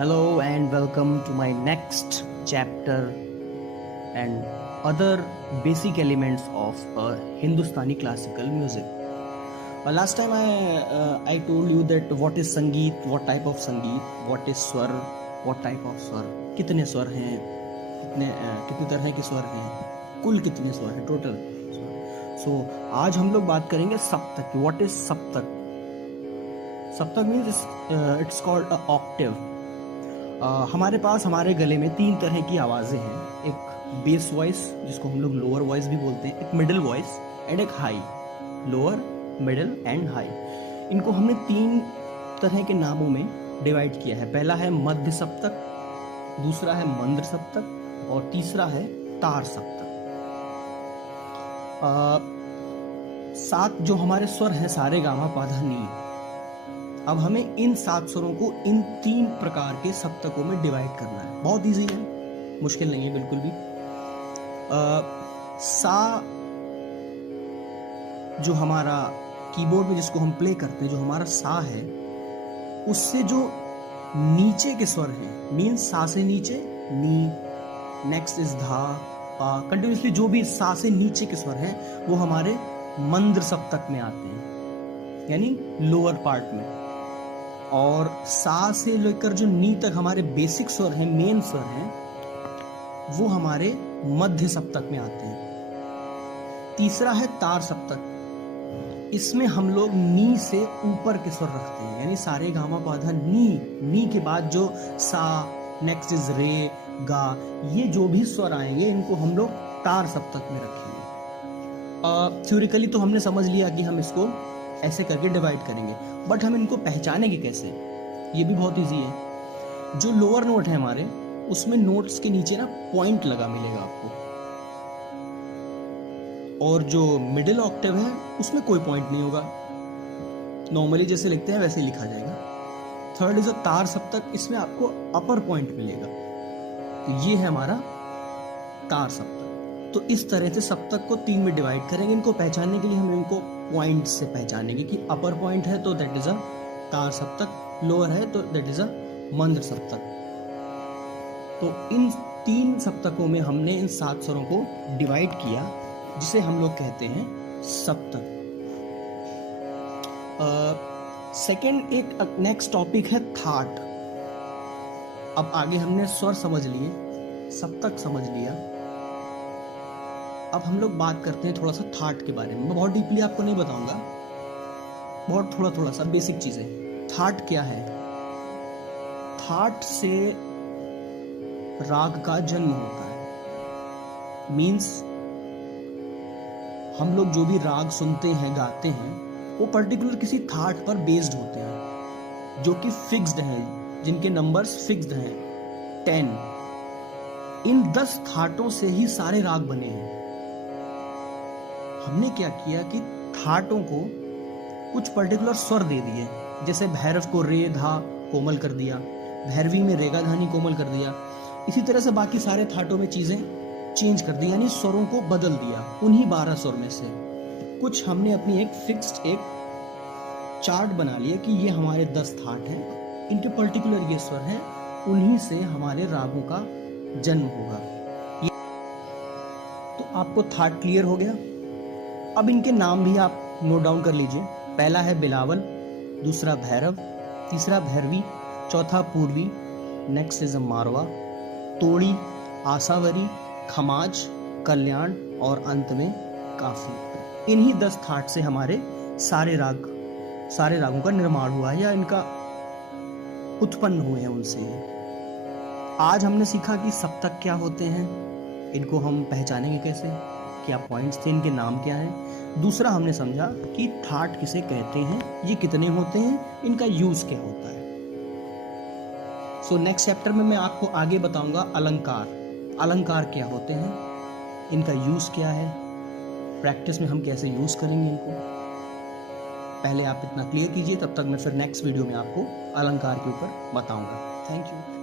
Hello and welcome to my next chapter and other basic elements of Hindustani classical music. Last time I told you that what is Sangeet, what type of Sangeet, what is Swar, what type of Swar, कितने स्वर हैं, कितने तरह के स्वर हैं, कुल कितने स्वर हैं टोटल. So आज हम लोग बात करेंगे सप्तक. What is सप्तक? सप्तक means it's called a octave. हमारे पास हमारे गले में तीन तरह की आवाज़ें हैं. एक बेस वॉइस जिसको हम लोग लोअर वॉइस भी बोलते हैं, एक मिडिल वॉइस एंड एक high. Lower, middle and high, इनको हमने तीन तरह के नामों में डिवाइड किया है. पहला है मध्य सप्तक, दूसरा है मंद्र सप्तक और तीसरा है तार सप्तक. सात जो हमारे स्वर हैं सारे गामा पाधा नी. अब हमें इन सात स्वरों को इन तीन प्रकार के सप्तकों में डिवाइड करना है. बहुत इजी है, मुश्किल नहीं है बिल्कुल भी. सा जो हमारा कीबोर्ड में जिसको हम प्ले करते हैं, जो हमारा सा है, उससे जो नीचे के स्वर हैं, मीन्स सा से नीचे नी, नेक्स्ट इज धा, पा, कंटिन्यूसली जो भी सा से नीचे के स्वर हैं वो हमारे मंद्र सप्तक में आते हैं, यानी लोअर पार्ट में. और सा से लेकर जो नी तक हमारे बेसिक स्वर हैं, मेन स्वर हैं, वो हमारे मध्य सप्तक में आते हैं. तीसरा है तार सप्तक. इसमें हम लोग नी से ऊपर के स्वर रखते हैं, यानी सारे गामा पाधा नी. नी के बाद जो सा, नेक्स्ट इज रे, गा, ये जो भी स्वर आएंगे इनको हम लोग तार सप्तक में रखेंगे. थ्योरिकली तो हमने समझ लिया कि हम इसको ऐसे करके डिवाइड करेंगे, बट हम इनको पहचानेंगे कैसे, ये भी बहुत इजी है. जो लोअर नोट है हमारे, उसमें नोट्स के नीचे ना पॉइंट लगा मिलेगा आपको, और जो मिडिल ऑक्टेव है उसमें कोई पॉइंट नहीं होगा. नॉर्मली जैसे लिखते हैं वैसे ही लिखा जाएगा. थर्ड इज तार सप्तक. इसमें आपको अपर पॉइंट मिलेगा. तो ये है हमारा तार सप्तक. तो इस तरह से सप्तक को तीन में डिवाइड करेंगे. इनको पहचानने के लिए हम इनको पॉइंट से पहचानेंगे कि अपर पॉइंट है तो दैट इज अ तार सप्तक, लोअर है तो दैट इज अ मंद्र सप्तक. तो इन तीन सप्तकों में हमने इन सात स्वरों को डिवाइड किया, जिसे हम लोग कहते हैं सप्तक. सेकेंड एक नेक्स्ट टॉपिक है थाट. अब आगे हमने स्वर समझ लिए, सप्तक समझ लिया. अब हम लोग बात करते हैं थोड़ा सा थाट के बारे में. मैं बहुत डीपली आपको नहीं बताऊंगा, बहुत थोड़ा सा बेसिक चीजें. थाट क्या है? थाट से राग का जन्म होता है. मीन्स हम लोग जो भी राग सुनते हैं, गाते हैं, वो पर्टिकुलर किसी थाट पर बेस्ड होते हैं, जो कि फिक्स्ड हैं, जिनके नंबर्स फिक्स्ड हैं 10. इन 10 थाटों से ही सारे राग बने हैं. हमने क्या किया कि थाटों को कुछ पर्टिकुलर स्वर दे दिए. जैसे भैरव को रे धा कोमल कर दिया, भैरवी में रेगा धानी कोमल कर दिया. इसी तरह से बाकी सारे थाटों में चीजें चेंज कर दी, यानी स्वरों को बदल दिया. उन्हीं 12 स्वर में से कुछ हमने अपनी एक फिक्स्ड एक चार्ट बना लिया कि ये हमारे 10 थाट हैं, इनके पर्टिकुलर ये स्वर हैं, उन्हीं से हमारे रागों का जन्म होगा. तो आपको थाट क्लियर हो गया. अब इनके नाम भी आप नोट डाउन कर लीजिए. पहला है बिलावल, दूसरा भैरव, तीसरा भैरवी, चौथा पूर्वी, नेक्स्ट इज मारवा, तोड़ी, आसावरी, खमाज, कल्याण और अंत में काफी. इन्हीं 10 थाट से हमारे सारे रागों का निर्माण हुआ है, या इनका उत्पन्न हुए हैं उनसे. आज हमने सीखा कि सप्तक क्या होते हैं, इनको हम पहचानेंगे कैसे, क्या पॉइंट्स थे, इनके नाम क्या हैं. दूसरा हमने समझा कि थाट किसे कहते हैं, ये कितने होते हैं, इनका यूज क्या होता है. सो नेक्स्ट चैप्टर में मैं आपको आगे बताऊंगा अलंकार. अलंकार क्या होते हैं, इनका यूज क्या है, प्रैक्टिस में हम कैसे यूज करेंगे इनको. पहले आप इतना क्लियर कीजिए, तब तक मैं फिर नेक्स्ट वीडियो में आपको अलंकार के ऊपर बताऊंगा. Thank you.